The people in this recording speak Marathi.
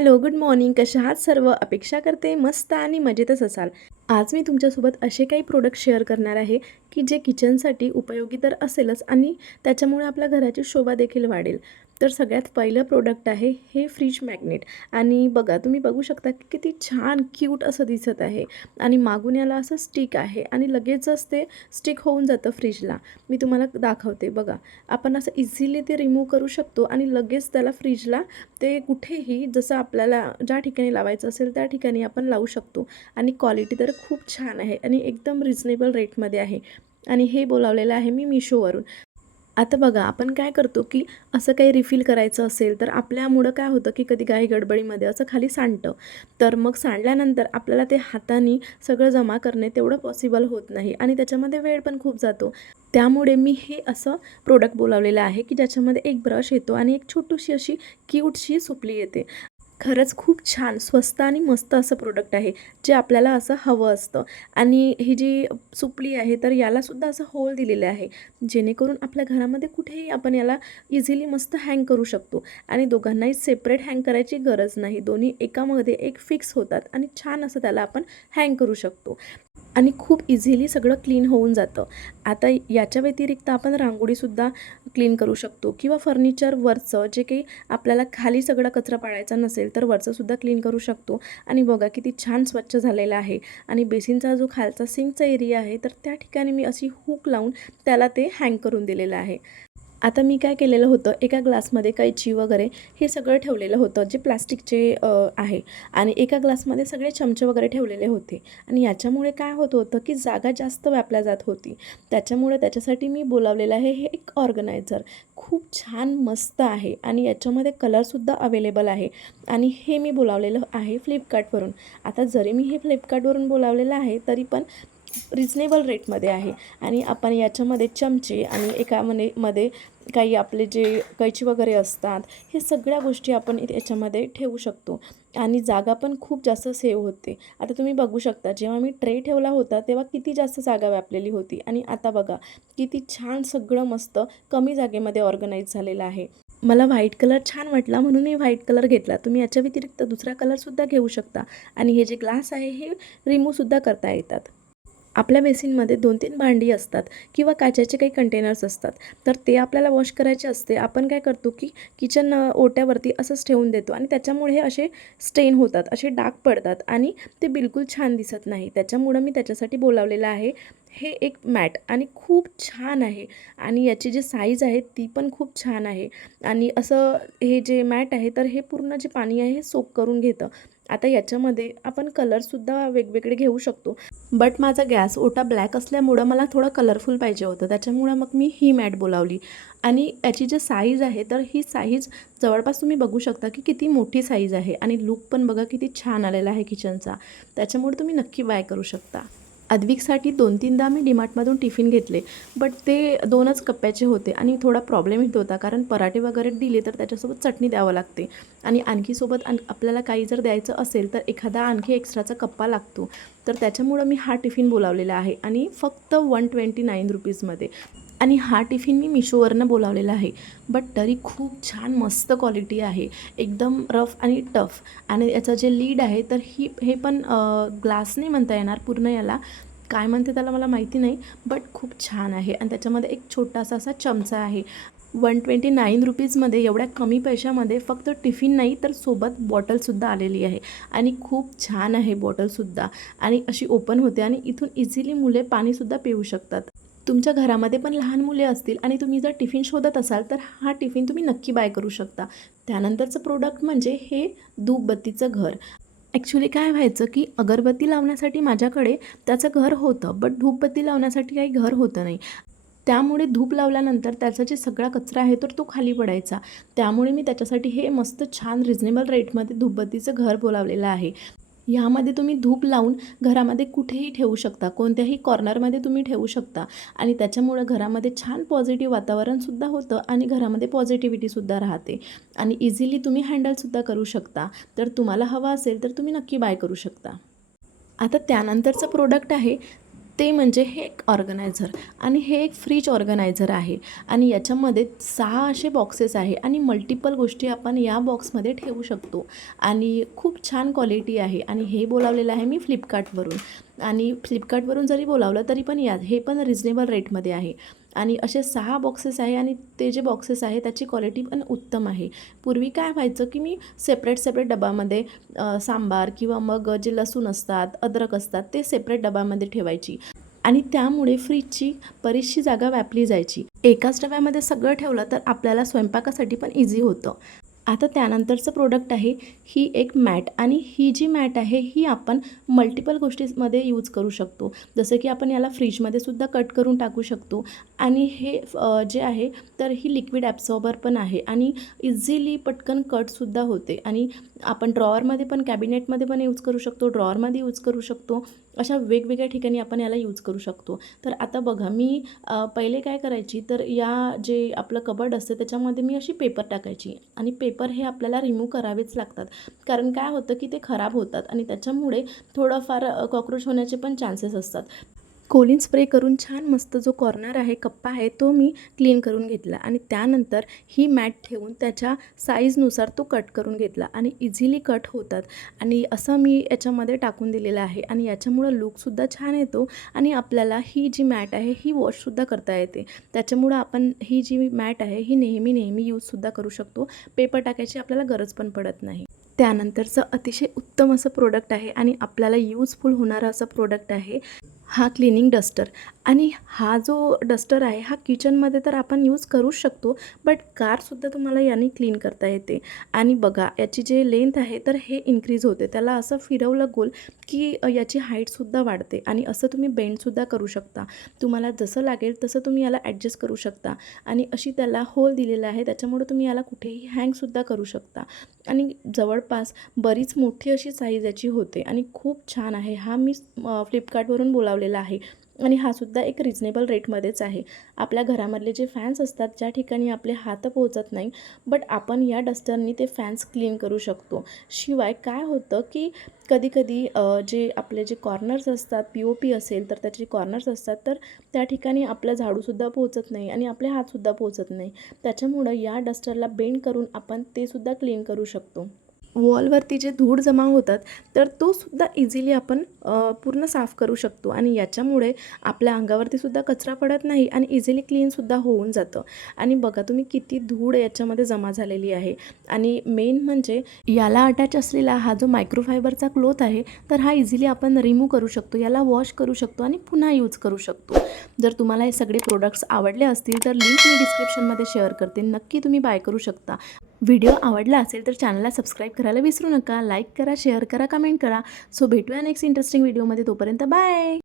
Hello, good morning. कशा आहात सर्व? अपेक्षा करते मस्त आणि मजेतच असाल. आज मी तुमच्यासोबत असे काही प्रोडक्ट शेअर करणार आहे, की जे किचनसाठी उपयोगी तर असेलच आणि त्याच्यामुळे आपल्या घराची शोभा देखील वाढेल. तर सगळ्यात पहिलं प्रोडक्ट आहे हे फ्रिज मॅग्नेट. आणि बघा, तुम्ही बघू शकता की किती छान क्यूट असं दिसत आहे आणि मागून याला असं स्टिक आहे आणि लगेचच ते स्टिक होऊन जातं फ्रिजला. मी तुम्हाला दाखवते बघा. आपण असं इझिली ते रिमूव्ह करू शकतो आणि लगेच त्याला फ्रिजला ते कुठेही जसं आपल्याला ज्या ठिकाणी लावायचं असेल त्या ठिकाणी आपण लावू शकतो. आणि क्वालिटी तर खूप छान आहे आणि एकदम रिजनेबल रेटमध्ये आहे. आणि हे बोलावलेलं आहे मी मिशोवरून. आता बघा, आपण काय करतो की असं काही रिफिल करायचं असेल तर आपल्यामुळं काय होतं की कधी घाई गडबडीमध्ये असं खाली सांडतं. तर मग सांडल्यानंतर आपल्याला ते हाताने सगळं जमा करणे तेवढं पॉसिबल होत नाही आणि त्याच्यामध्ये वेळ पण खूप जातो. त्यामुळे मी हे असं प्रोडक्ट बोलावलेलं आहे की ज्याच्यामध्ये एक ब्रश येतो आणि एक छोटीशी अशी क्यूटशी सुपली येते. खरंच खूप छान, स्वस्त आणि मस्त असं प्रोडक्ट आहे, जे आपल्याला असं हवं असतं. आणि ही जी सुपली आहे, तर यालासुद्धा असं होल दिलेलं आहे, जेणेकरून आपल्या घरामध्ये कुठेही आपण याला इझिली मस्त हँग करू शकतो. आणि दोघांनाही सेपरेट हँग करायची गरज नाही. दोन्ही एकामध्ये एक फिक्स होतात आणि छान असं त्याला आपण हँग करू शकतो. आणि खूप इझिली सगळं क्लीन होऊन जातं. आता याच्या व्यतिरिक्त आपण रांगोळीसुद्धा क्लीन करू शकतो किंवा फर्निचर वरचं जे काही आपल्याला खाली सगळा कचरा पाडायचा नसेल तर वरचंसुद्धा क्लीन करू शकतो. आणि बघा किती छान स्वच्छ झालेला आहे. आणि बेसिनचा जो खालचा सिंकचा एरिया आहे तर त्या ठिकाणी मी अशी हूक लावून त्याला ते हँग करून दिलेलं आहे. आता मी काय केलेलं होतं, एका ग्लासमध्ये कैची वगैरे हे सगळं ठेवलेलं होतं, जे प्लास्टिकचे आहे. आणि एका ग्लासमध्ये सगळे चमचे वगैरे ठेवलेले होते. आणि याच्यामुळे काय होत होतं की जागा जास्त व्यापल्या जात होती. त्याच्यामुळे त्याच्यासाठी मी बोलावलेलं आहे हे एक ऑर्गनायझर. खूप छान मस्त आहे आणि याच्यामध्ये कलरसुद्धा अवेलेबल आहे. आणि हे मी बोलावलेलं आहे फ्लिपकार्टवरून. आता जरी मी हे फ्लिपकार्टवरून बोलावलेलं आहे तरी पण रिजनेबल रेटमध्ये आहे. आणि आपण याच्यामध्ये चमचे आणि मध्ये काही आपले जे कैची वगैरे असतात, हे सगळ्या गोष्टी आपण याच्यामध्ये ठेवू शकतो. आणि जागा पण खूप जास्त सेव्ह होते. आता तुम्ही बघू शकता, जेव्हा मी ट्रे ठेवला होता तेव्हा किती जास्त जागा व्यापलेली होती आणि आता बघा किती छान सगळं मस्त कमी जागेमध्ये ऑर्गनाईज झालेलं आहे. मला व्हाईट कलर छान वाटला म्हणून मी व्हाईट कलर घेतला. तुम्ही याच्या व्यतिरिक्त दुसरा कलरसुद्धा घेऊ शकता. आणि हे जे ग्लास आहे हे रिमूव्हसुद्धा करता येतात. आपल्या बेसिनमध्ये 2-3 भांडी असतात किंवा काचेचे काही कंटेनर्स असतात. तर ते आपल्याला वॉश करायचे असते. आपण काय करतो की किचन ओट्यावरती असंच ठेवून देतो आणि त्याच्यामुळे हे असे स्टेन होतात, असे डाग पडतात आणि ते बिलकुल छान दिसत नाही. त्याच्यामुळं मी त्याच्यासाठी बोलावलेलं आहे हे एक मॅट. आणि खूप छान आहे. आणि याची जी साईज आहे ती पण खूप छान आहे. आणि असं हे जे मॅट आहे तर हे पूर्ण जे पाणी आहे हे सोक करून घेतं. आता याच्यामध्ये आपण कलरसुद्धा वेगवेगळे घेऊ शकतो. बट माझा गॅस ओटा ब्लॅक असल्यामुळं मला थोडं कलरफुल पाहिजे होतं. त्याच्यामुळं मग मी ही मॅट बोलावली. आणि याची जी साईज आहे तर ही साईज जवळपास तुम्ही बघू शकता की किती मोठी साईज आहे. आणि लूक पण बघा किती छान आलेला आहे किचनचा. त्याच्यामुळे तुम्ही नक्की बाय करू शकता. अद्विकसाठी 2-3दा मी डीमार्टमधून टिफिन घेतले. बट ते 2च कप्प्याचे होते आणि थोडा प्रॉब्लेम येत होता, कारण पराठे वगैरे दिले तर त्याच्यासोबत चटणी द्यावं लागते. आणि आणखी सोबत आपल्याला काही जर द्यायचं असेल तर एखादा आणखी एक्स्ट्राचा कप्पा लागतो. तर त्याच्यामुळं मी हा टिफिन बोलावलेला आहे आणि फक्त ₹129 आणि हा टिफिन मी मिशोवरनं बोलावलेला आहे. बट तरी खूप छान मस्त क्वालिटी आहे. एकदम रफ आणि टफ. आणि याचं जे लीड आहे तर हे पण ग्लास नाही म्हणता येणार पूर्ण याला. काय म्हणते त्याला मला माहिती नाही. बट खूप छान आहे आणि त्याच्यामध्ये एक छोटासा असा चमचा आहे. ₹129मध्ये एवढ्या कमी पैशामध्ये फक्त टिफिन नाही तर सोबत बॉटलसुद्धा आलेली आहे. आणि खूप छान आहे बॉटलसुद्धा. आणि अशी ओपन होते आणि इथून इझिली मुले पाणीसुद्धा पिऊ शकतात. तुमच्या घरामध्ये पण लहान मुले असतील आणि तुम्ही जर टिफिन शोधत असाल तर हा टिफिन तुम्ही नक्की बाय करू शकता. त्यानंतरचं प्रोडक्ट म्हणजे हे धूपबत्तीचं घर. ॲक्च्युली काय व्हायचं की अगरबत्ती लावण्यासाठी माझ्याकडे त्याचं घर होतं, बट धूपबत्ती लावण्यासाठी काही घर होतं नाही. त्यामुळे धूप लावल्यानंतर त्याचा जे सगळा कचरा आहे तर तो खाली पडायचा. त्यामुळे मी त्याच्यासाठी हे मस्त छान रिजनेबल रेटमध्ये धूपबत्तीचं घर बोलावलेलं आहे. ह्यामध्ये तुम्ही धूप लावून घरामध्ये कुठेही ठेवू शकता, कोणत्याही कॉर्नरमध्ये तुम्ही ठेवू शकता. आणि त्याच्यामुळं घरामध्ये छान पॉझिटिव्ह वातावरणसुद्धा होतं आणि घरामध्ये पॉझिटिव्हिटीसुद्धा राहते. आणि इझिली तुम्ही हँडलसुद्धा करू शकता. तर तुम्हाला हवं असेल तर तुम्ही नक्की बाय करू शकता. आता त्यानंतरचं प्रोडक्ट आहे ते म्हणजे हे एक ऑर्गनायझर आणि हे एक फ्रीज ऑर्गनायझर आहे आणि याच्यामध्ये 6 असे बॉक्सेस आहे आणि मल्टिपल गोष्टी आपण या बॉक्समध्ये ठेवू शकतो आणि खूप छान क्वालिटी आहे आणि हे बोलावलेलं आहे मी फ्लिपकार्टवरून आणि फ्लिपकार्टवरून जरी बोलावलं तरी पण हे पण रिजनेबल रेटमध्ये आहे आणि असे 6 बॉक्सेस आहे आणि ते जे बॉक्सेस आहे त्याची क्वालिटी पण उत्तम आहे. पूर्वी काय व्हायचं की मी सेपरेट डब्यामध्ये सांबार किंवा मग जे लसूण असतात, अद्रक असतात ते सेपरेट डब्यामध्ये ठेवायची आणि त्यामुळे फ्रीजची बरीचशी जागा व्यापली जायची. एकाच डब्यामध्ये सगळं ठेवलं तर आपल्याला स्वयंपाकासाठी पण इझी होतं. आता त्यानंतरचं प्रोडक्ट आहे ही एक मॅट आणि ही जी मॅट आहे ही आपण मल्टिपल गोष्टींमध्ये यूज करू शकतो. जसं की आपण याला फ्रीजमध्ये सुद्धा कट करून टाकू शकतो आणि हे जे आहे तर ही लिक्विड ॲब्सॉर्बर पण आहे आणि इझिली पटकन कटसुद्धा होते आणि आपण ड्रॉवरमध्ये पण कॅबिनेटमध्ये पण यूज करू शकतो, ड्रॉवरमध्ये यूज करू शकतो. अशा वेगवेगळ्या ठिकाणी आपण याला यूज करू शकतो. तर आता बघा मी पहिले काय करायची तर या जे आपलं कबर्ड असतं त्याच्यामध्ये मी अशी पेपर टाकायची आणि पेपर हे आपल्याला रिमूव्ह करावेच लागतात. कारण काय होतं की ते खराब होतात आणि त्याच्यामुळे थोडंफार कॉकरोच होण्याचे पण चान्सेस असतात. कोलिन स्प्रे करून छान मस्त जो कॉर्नर आहे, कप्पा आहे तो मी क्लीन करून घेतला आणि त्यानंतर ही मॅट ठेवून त्याच्या साईजनुसार तो कट करून घेतला आणि इझिली कट होतात आणि असं मी याच्यामध्ये टाकून दिलेलं आहे आणि याच्यामुळं लूकसुद्धा छान येतो आणि आपल्याला ही जी मॅट आहे ही वॉशसुद्धा करता येते. त्याच्यामुळं आपण ही जी मॅट आहे ही नेहमी यूजसुद्धा करू शकतो. पेपर टाकायची आपल्याला गरज पण पडत नाही. त्यानंतरचं अतिशय उत्तम असं प्रोडक्ट आहे आणि आपल्याला यूजफुल होणारं असं प्रोडक्ट आहे हा क्लिनिंग डस्टर आणि हा जो डस्टर आहे हा किचनमध्ये तर आपण यूज करूच शकतो बट कारसुद्धा तुम्हाला याने क्लीन करता येते आणि बघा याची जे लेंथ आहे तर हे इन्क्रीज होते. त्याला असं फिरवलं गोल की याची हाईटसुद्धा वाढते आणि असं तुम्ही बेंडसुद्धा करू शकता. तुम्हाला जसं लागेल तसं तुम्ही याला ॲडजस्ट करू शकता आणि अशी त्याला होल दिलेला आहे त्याच्यामुळे तुम्ही याला कुठेही हँगसुद्धा करू शकता आणि जवळपास बरीच मोठी अशी साईज याची होते आणि खूप छान आहे. हा मी फ्लिपकार्टवरून बोलावलेला आहे आणि हा सुद्धा एक रिजनेबल रेटमध्येच आहे. आपल्या घरामधले जे फॅन्स असतात ज्या ठिकाणी आपले हात पोहोचत नाही बट आपण या डस्टरनी ते फॅन्स क्लीन करू शकतो. शिवाय काय होतं की कधी जे आपले जे कॉर्नर्स असतात POP असेल तर त्याचे कॉर्नर्स असतात तर त्या ठिकाणी आपलं झाडूसुद्धा पोहोचत नाही आणि आपले हातसुद्धा पोहोचत नाही. त्याच्यामुळं या डस्टरला बेंड करून आपण ते सुद्धा क्लीन करू शकतो. वॉलवरती जे धूळ जमा होतात तर तो सुद्धा इझिली आपण पूर्ण साफ करू शकतो आणि याच्यामुळे आपल्या अंगावरती सुद्धा कचरा पडत नाही आणि इझिली क्लीनसुद्धा होऊन जातं. आणि बघा तुम्ही किती धूळ याच्यामध्ये जमा झालेली आहे आणि मेन म्हणजे याला अटॅच असलेला हा जो मायक्रोफायबरचा क्लोथ आहे तर हा इझिली आपण रिमूव्ह करू शकतो, याला वॉश करू शकतो आणि पुन्हा यूज करू शकतो. जर तुम्हाला हे सगळे प्रोडक्ट्स आवडले असतील तर लिंक मी डिस्क्रिप्शनमध्ये शेअर करते, नक्की तुम्ही बाय करू शकता. व्हिडिओ आवडला असेल तर चॅनलला सबस्क्राईब करायला विसरू नका. लाईक करा, शेअर करा, कमेंट करा. सो भेटूया नेक्स्ट इंटरेस्टिंग व्हिडिओमध्ये. तोपर्यंत बाय.